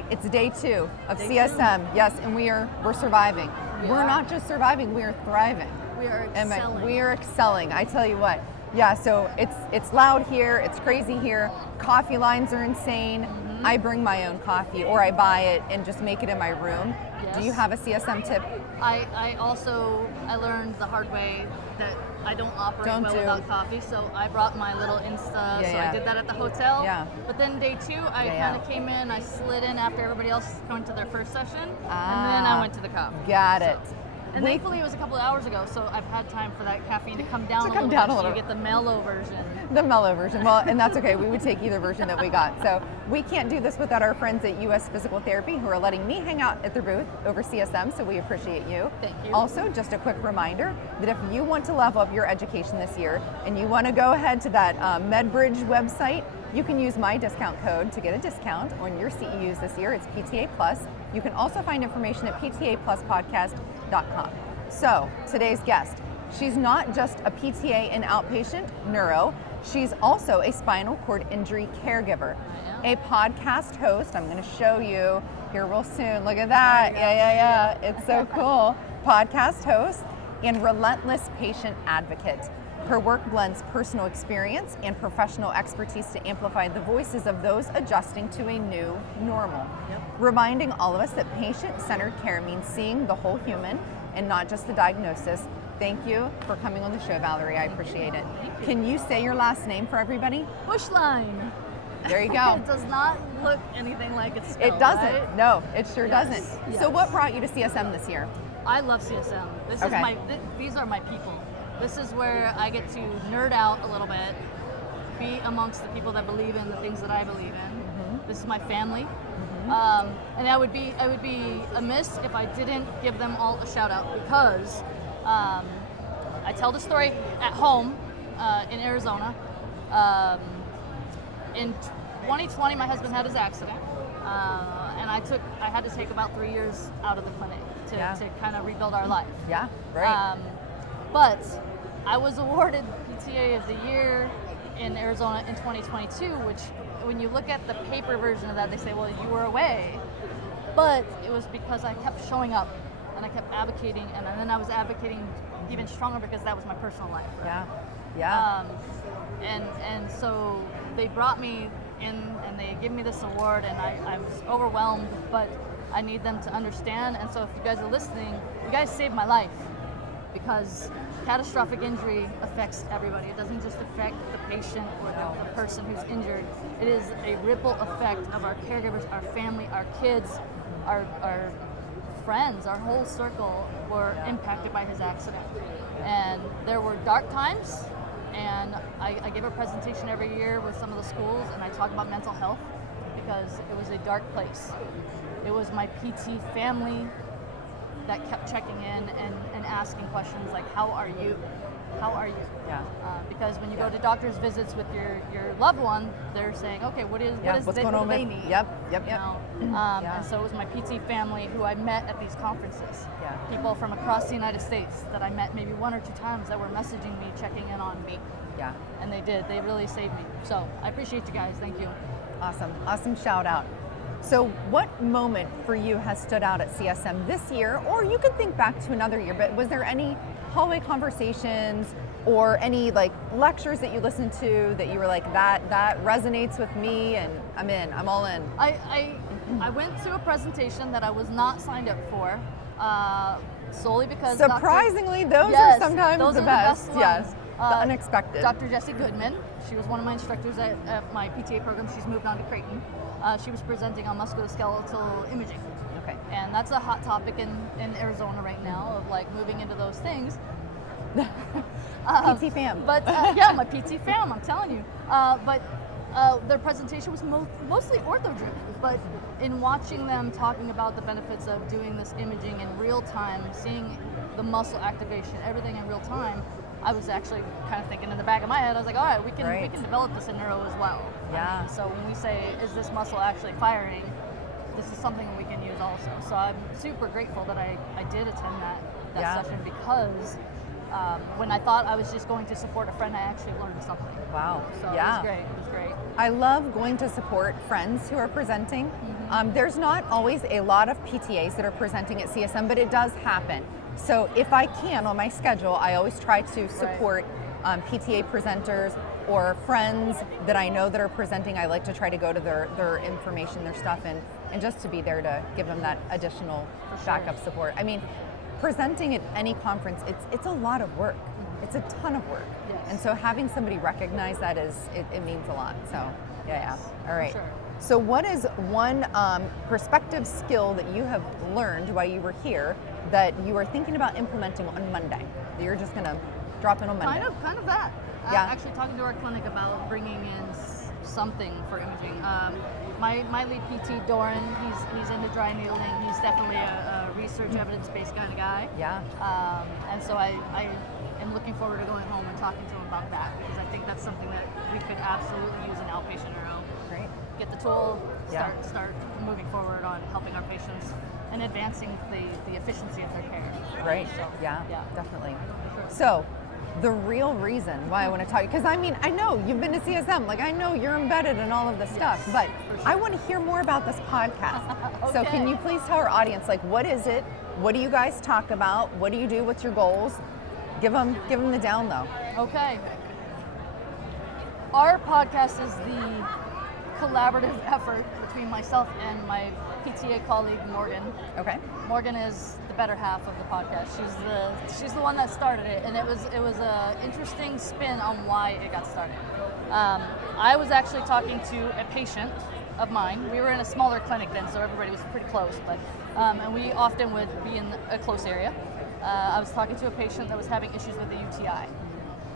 right, it's day 2 of CSM. Yes, and we're surviving. We're not just surviving, we are thriving. We are excelling. We are excelling. I tell you what. Yeah, so it's loud here, it's crazy here. Coffee lines are insane. I bring my own coffee, or I buy it and just make it in my room. Yes. Do you have a CSM tip? I learned the hard way that I don't operate without coffee, so I brought my little Insta, I did that at the hotel. Yeah. But then day 2, I kind of came in, I slid in after everybody else went to their first session, and then I went to the coffee. Got it. And thankfully it was a couple of hours ago, so I've had time for that caffeine to come down a little bit, so you get the mellow version. The mellow version, well, and that's okay. We would take either version that we got. So we can't do this without our friends at US Physical Therapy who are letting me hang out at their booth over CSM, so we appreciate you. Thank you. Also, just a quick reminder that if you want to level up your education this year and you want to go ahead to that MedBridge website, you can use my discount code to get a discount on your CEUs this year. It's PTA Plus. You can also find information at ptapluspodcast.com. So, today's guest, she's not just a PTA and outpatient neuro, she's also a spinal cord injury caregiver, a podcast host. I'm going to show you here real soon. Look at that. Yeah. It's so cool. Podcast host and relentless patient advocate. Her work blends personal experience and professional expertise to amplify the voices of those adjusting to a new normal, reminding all of us that patient-centered care means seeing the whole human and not just the diagnosis. Thank you for coming on the show, Valerie. I appreciate it. Can you say your last name for everybody? Beuschlein. There you go. It does not look anything like it's spelled. It doesn't. Right? No, it sure doesn't. Yes. So what brought you to CSM this year? I love CSM. This is these are my people. This is where I get to nerd out a little bit, be amongst the people that believe in the things that I believe in. This is my family. And I would be amiss if I didn't give them all a shout out, because I tell the story at home in Arizona. In 2020, my husband had his accident, and I had to take about 3 years out of the clinic to kind of rebuild our life. Yeah, right. But I was awarded PTA of the Year in Arizona in 2022, which, when you look at the paper version of that, they say, well, you were away. But it was because I kept showing up and I kept advocating, and then I was advocating even stronger because that was my personal life. Right? Yeah. And so they brought me in and they gave me this award, and I was overwhelmed, but I need them to understand. And so if you guys are listening, you guys saved my life, because catastrophic injury affects everybody. It doesn't just affect the patient or the person who's injured. It is a ripple effect of our caregivers, our family, our kids, our friends, our whole circle were impacted by his accident. And there were dark times, and I give a presentation every year with some of the schools, and I talk about mental health because it was a dark place. It was my PT family that kept checking in and asking questions like, how are you? How are you? Yeah. Because when you go to doctor's visits with your loved one, they're saying, okay, what is they need? Yep. You know? And so it was my PT family who I met at these conferences. Yeah. People from across the United States that I met maybe 1 or 2 times that were messaging me, checking in on me. Yeah. And they did. They really saved me. So I appreciate you guys. Thank you. Awesome shout out. So what moment for you has stood out at CSM this year, or you could think back to another year, but was there any hallway conversations or any like lectures that you listened to that you were like, that resonates with me and I'm all in? I went to a presentation that I was not signed up for, solely because surprisingly those are sometimes those the are best. The best yes, the unexpected. Dr. Jessie Goodman, she was one of my instructors at my PTA program. She's moved on to Creighton. She was presenting on musculoskeletal imaging. Okay. And that's a hot topic in Arizona right now, of like moving into those things. PT fam. But yeah, my PT fam, I'm telling you. But their presentation was mostly ortho-driven. But in watching them talking about the benefits of doing this imaging in real time, seeing the muscle activation, everything in real time, I was actually kind of thinking in the back of my head, I was like, all right, we can develop this in neuro as well. Yeah. So when we say, is this muscle actually firing, this is something we can use also. So I'm super grateful that I did attend that session, because When I thought I was just going to support a friend, I actually learned something. Wow. So yeah. it was great. It was great. I love going to support friends who are presenting. There's not always a lot of PTAs that are presenting at CSM, but it does happen. So if I can on my schedule, I always try to support PTA presenters or friends that I know that are presenting. I like to try to go to their information, their stuff, and just to be there to give them that additional backup support. I mean, presenting at any conference, it's a lot of work. It's a ton of work. Yes. And so having somebody recognize that it means a lot. So yeah. All right. For sure. So what is one perspective skill that you have learned while you were here that you are thinking about implementing on Monday? That you're just gonna drop in on Monday? Kind of that. Yeah. Actually talking to our clinic about bringing in something for imaging. My lead PT, Doran, he's into dry needling. He's definitely a research evidence-based kind of guy. Yeah. And so I am looking forward to going home and talking to him about that, because I think that's something that we could absolutely use in outpatient neuro. Great. Get the tool, start moving forward on helping our patients and advancing the efficiency of their care. Great. So, yeah, yeah. definitely. Sure. So the real reason why I want to talk, because I mean, I know you've been to CSM, like I know you're embedded in all of this stuff, but for sure. I want to hear more about this podcast. So Okay. can you please tell our audience, like, what is it? What do you guys talk about? What do you do? What's your goals? Give them the down low. Okay. Our podcast is the collaborative effort between myself and my PTA colleague Morgan. Okay. Morgan is the better half of the podcast. She's the one that started it, and it was a interesting spin on why it got started. I was actually talking to a patient of mine. We were in a smaller clinic then, so everybody was pretty close, but and we often would be in a close area. I was talking to a patient that was having issues with a UTI.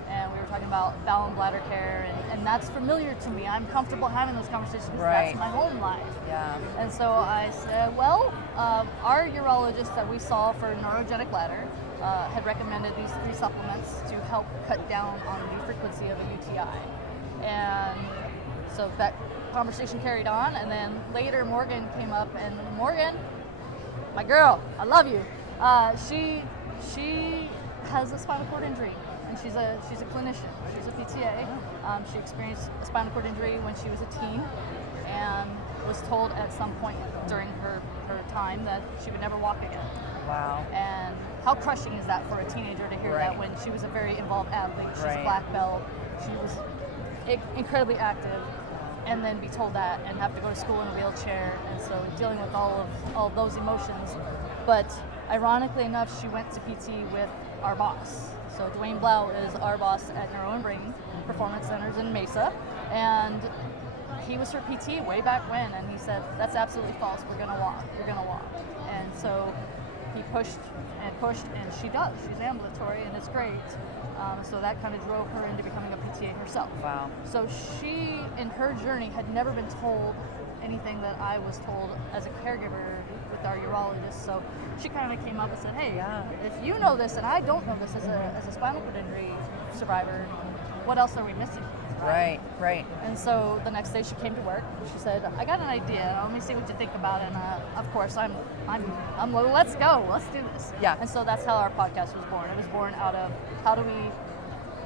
And we were talking about bowel and bladder care, and that's familiar to me. I'm comfortable having those conversations because that's my home life. Yeah. And so I said, well, our urologist that we saw for neurogenic bladder had recommended these 3 supplements to help cut down on the frequency of a UTI. And so that conversation carried on, and then later Morgan came up, and Morgan, my girl, I love you. She has a spinal cord injury. And she's a clinician. She's a PTA. She experienced a spinal cord injury when she was a teen, and was told at some point during her time that she would never walk again. Wow. And how crushing is that for a teenager to hear that when she was a very involved athlete? She's a black belt. She was incredibly active, and then be told that and have to go to school in a wheelchair. And so dealing with all of those emotions. But ironically enough, she went to PT with our boss. So Dwayne Blau is our boss at Neuro and Brain Performance Centers in Mesa, and he was her PT way back when, and he said, that's absolutely false, we're gonna walk. And so he pushed, and she does. She's ambulatory, and it's great. So that kind of drove her into becoming a PTA herself. Wow. So she, in her journey, had never been told anything that I was told as a caregiver with our urologist. So she kind of came up and said, hey, if you know this and I don't know this as a spinal cord injury survivor, what else are we missing? Right. And so the next day she came to work and she said, I got an idea, let me see what you think about it. And of course I'm let's go, let's do this. Yeah. And so that's how our podcast was born. It was born out of how do we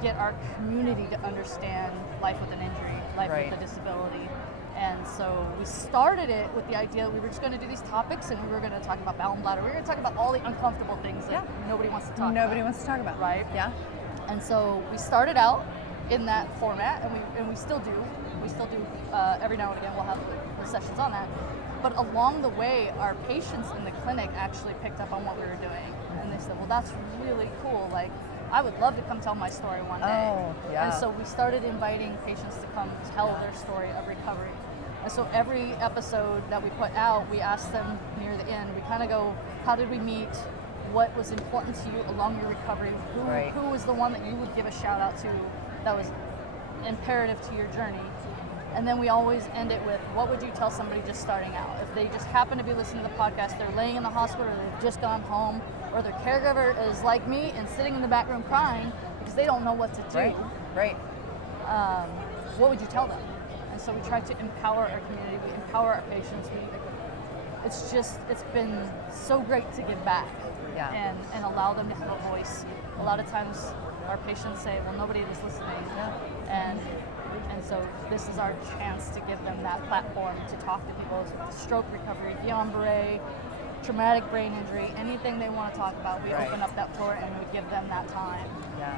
get our community to understand life with an injury, life with a disability. And so we started it with the idea that we were just going to do these topics, and we were going to talk about bowel and bladder. We were going to talk about all the uncomfortable things that nobody wants to talk about. Nobody wants to talk about. Right? Yeah. And so we started out in that format, and we still do. We still do every now and again. We'll have the sessions on that. But along the way, our patients in the clinic actually picked up on what we were doing, and they said, "Well, that's really cool. Like, I would love to come tell my story one day." Oh, yeah. And so we started inviting patients to come tell their story of recovery. And so every episode that we put out, we ask them near the end. We kind of go, "How did we meet? What was important to you along your recovery? Who was the one that you would give a shout out to that was imperative to your journey?" And then we always end it with, what would you tell somebody just starting out? If they just happen to be listening to the podcast, they're laying in the hospital, or they've just gone home, or their caregiver is like me and sitting in the back room crying because they don't know what to do. Right. What would you tell them? And so we try to empower our community, we empower our patients. It's been so great to give back and allow them to have a voice lot of times our patients say, well, nobody was listening. And so this is our chance to give them that platform to talk to people with stroke recovery, Guillain-Barré, traumatic brain injury, anything they want to talk about. We open up that floor and we give them that time.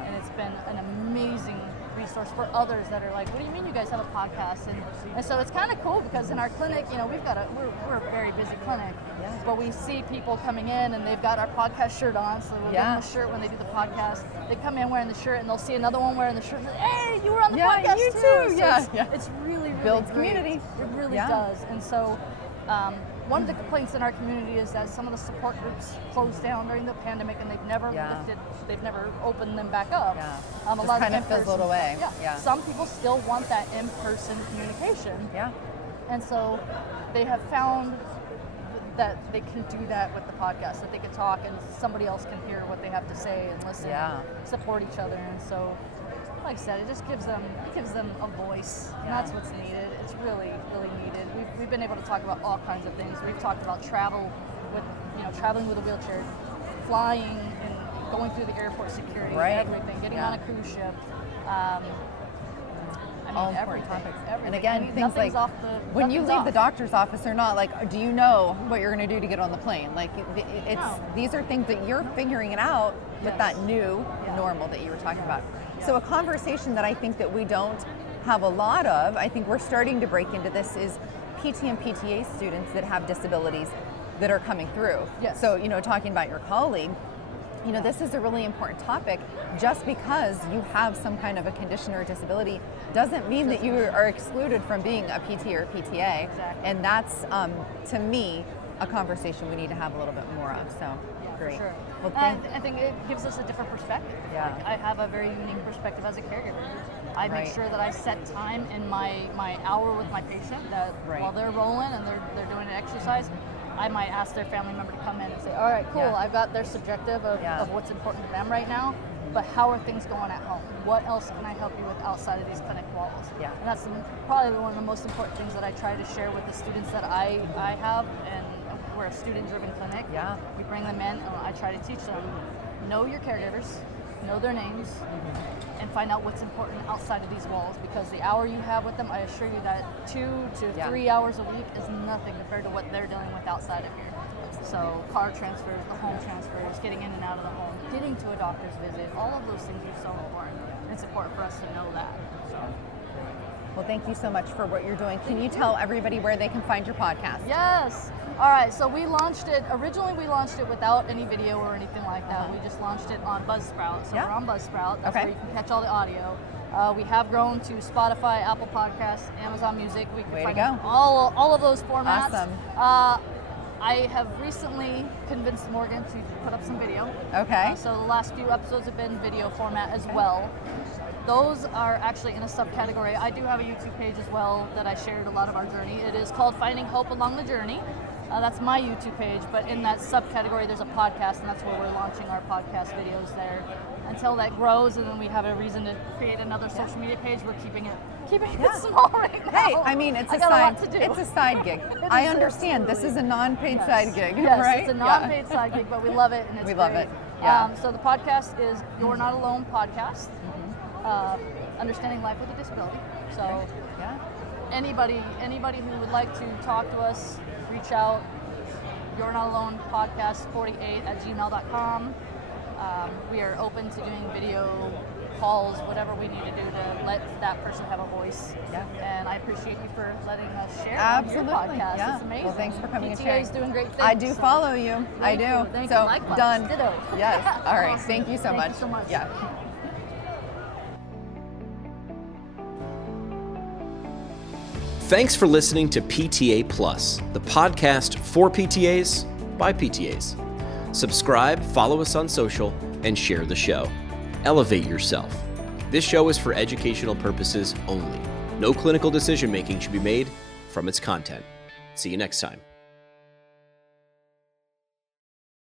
And it's been an amazing resource for others that are like, what do you mean you guys have a podcast? And so it's kind of cool because in our clinic, you know, we're a very busy clinic, but we see people coming in and they've got our podcast shirt on, so we'll give them a shirt when they do the podcast. They come in wearing the shirt and they'll see another one wearing the shirt and say, hey, you were on the podcast you too. So it's really, really builds great. community. It really does. And so one of the complaints in our community is that some of the support groups closed down during the pandemic and they've never they've never opened them back up. A Just lot kind of in-person fizzled away. stuff. Some people still want that in-person communication. And so they have found that they can do that with the podcast, that they can talk and somebody else can hear what they have to say and listen and support each other. And so, like I said, it just gives them a voice, and that's what's needed. It's really, really needed. We've been able to talk about all kinds of things. We've talked about traveling with a wheelchair, flying and going through the airport security, everything, getting on a cruise ship. All important topics. Everything. And again, things like when you leave the doctor's office, they're not like, do you know what you're going to do to get on the plane? Like, these are things that you're figuring it out with that new normal that you were talking about. So a conversation that I think that we don't have a lot of, I think we're starting to break into this, is PT and PTA students that have disabilities that are coming through. So, you know, talking about your colleague, you know, this is a really important topic. Just because you have some kind of a condition or a disability doesn't mean that you are excluded from being a PT or a PTA. And that's, to me, a conversation we need to have a little bit more of. So, great. For sure. Well, I think it gives us a different perspective. Yeah. I have a very unique perspective as a caregiver. I make sure that I set time in my hour with my patient that while they're rolling and they're doing an exercise, I might ask their family member to come in and say, all right, cool, I've got their subjective of what's important to them right now, but how are things going at home? What else can I help you with outside of these clinic walls? And that's probably one of the most important things that I try to share with the students that I have, and we're a student-driven clinic. We bring them in and I try to teach them, know your caregivers, know their names, and find out what's important outside of these walls, because the hour you have with them, I assure you that 2 to 3 hours a week is nothing compared to what they're dealing with outside of here. So car transfers, the home transfers, getting in and out of the home, getting to a doctor's visit, all of those things are so important. And it's important for us to know that. Well, thank you so much for what you're doing. Can you tell everybody where they can find your podcast? Yes. All right, so originally we launched it without any video or anything like that. We just launched it on Buzzsprout. So we're on Buzzsprout. That's where you can catch all the audio. We have grown to Spotify, Apple Podcasts, Amazon Music. We can find all of those formats. Awesome. I have recently convinced Morgan to put up some video. So the last few episodes have been video format as well. Those are actually in a subcategory. I do have a YouTube page as well that I shared a lot of our journey. It is called Finding Hope Along the Journey. That's my YouTube page, but in that subcategory there's a podcast, and that's where we're launching our podcast videos there. Until that grows and then we have a reason to create another social media page, we're keeping it small right now. Hey, I mean, it's a side gig. I understand. This is a non-paid side gig, right? It's a non-paid side gig, but we love it, and it's we love great. it. So the podcast is You're Not Alone Podcast, Understanding Life with a Disability. So anybody who would like to talk to us, reach out. You're Not Alone Podcast 48@gmail.com. We are open to doing video calls, whatever we need to do to let that person have a voice. And I appreciate you for letting us share on your podcast. It's amazing. Well, thanks for coming and PTA sharing. is doing great things. I do follow you. I do. Thank so you. Likewise. Done. Ditto. Yes. All right. Awesome. Thank you so much. Thank you so much. Thanks for listening to PTA Plus, the podcast for PTAs by PTAs. Subscribe, follow us on social, and share the show. Elevate yourself. This show is for educational purposes only. No clinical decision making should be made from its content. See you next time.